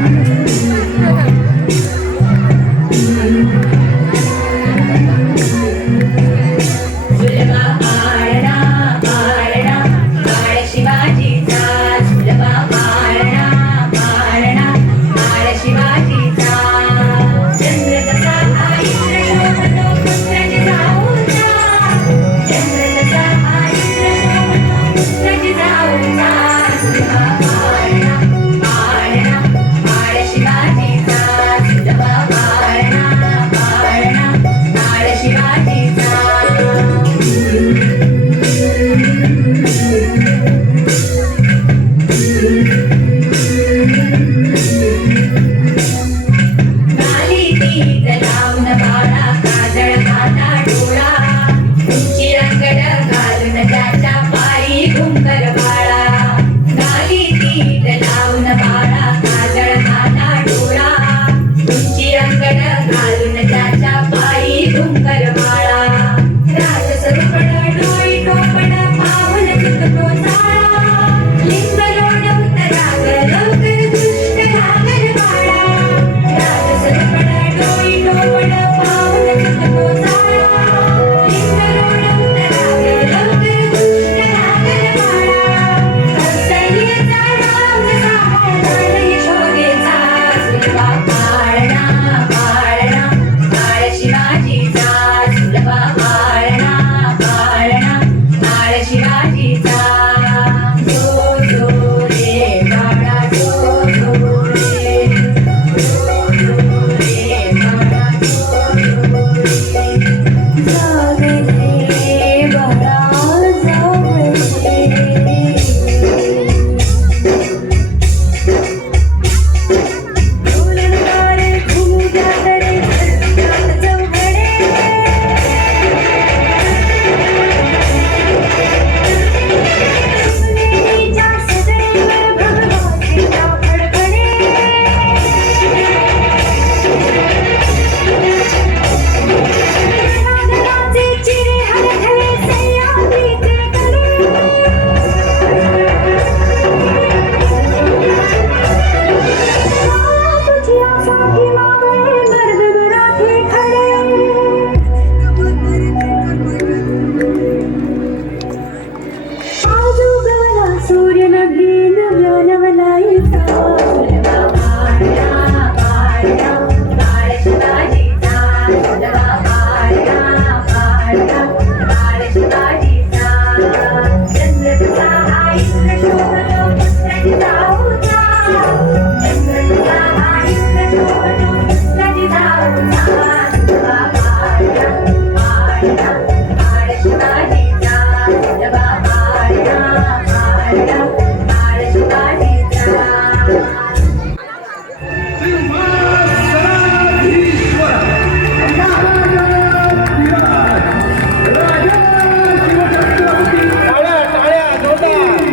Thank you.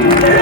Thank you.